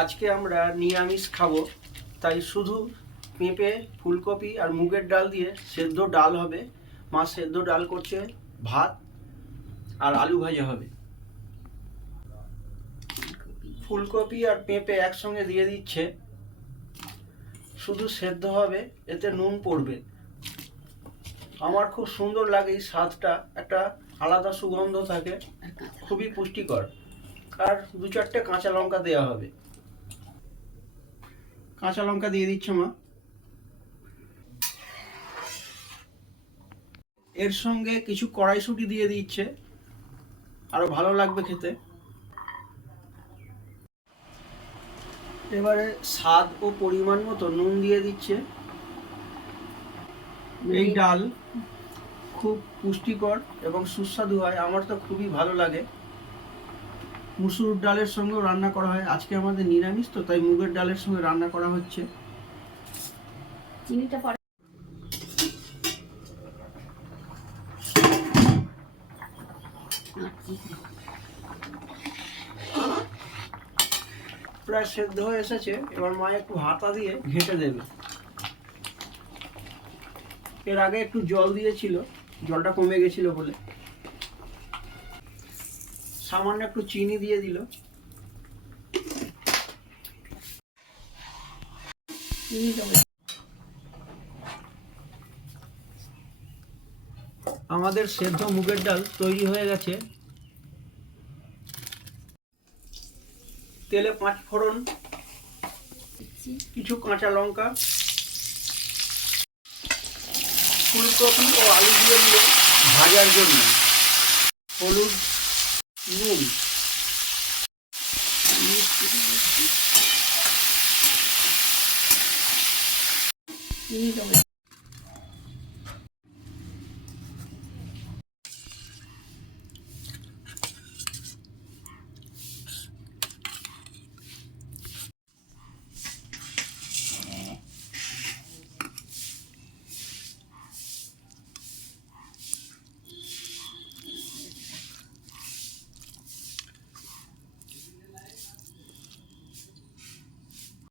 আজকে আমরা নিরামিষ খাবো, তাই শুধু পেঁপে, ফুলকপি আর মুগের ডাল দিয়ে সেদ্ধ ডাল হবে। মা সেদ্ধ ডাল করছে, ভাত আর আলু ভাজা হবে। ফুলকপি আর পেঁপে একসঙ্গে দিয়ে দিচ্ছে, শুধু সেদ্ধ হবে, এতে নুন পড়বে। আমার খুব সুন্দর লাগে এই স্বাদটা, একটা আলাদা সুগন্ধ থাকে, খুবই পুষ্টিকর। আর 2-4টে কাঁচা লঙ্কা দেওয়া হবে। কাঁচা লঙ্কা দিয়ে দিচ্ছে মা। এর সঙ্গে কিছু কড়াইশুঁটি দিয়ে দিচ্ছে, আরো ভালো লাগবে খেতে। এবারে স্বাদ ও পরিমাণ মতো নুন দিয়ে দিচ্ছে। এই ডাল খুব পুষ্টিকর এবং সুস্বাদু হয়, আমার তো খুবই ভালো লাগে। মুসুর ডালের সঙ্গেও রান্না করা হয়, আজকে আমাদের নিরামিষ তো, তাই মুগের ডালের সঙ্গে রান্না করা হচ্ছে। চিনিটা পরে প্রায় সেদ্ধ হয়ে এসেছে, এবার মা একটু হাতা দিয়ে ঘেঁটে দেবে। এর আগে একটু জল দিয়েছিল, জলটা কমে গেছিল বলে সামান্য একটু চিনি দিয়ে দিল। আমাদের সেদ্ধ মুগের ডাল তৈরি হয়ে গেছে। তেলে 5 ফোড়ন, কিছু কাঁচা লঙ্কা, ফুলকপি ও আলু দিয়ে দিল ভাজার জন্য, হলুদ, নুন, চিনি দেবো।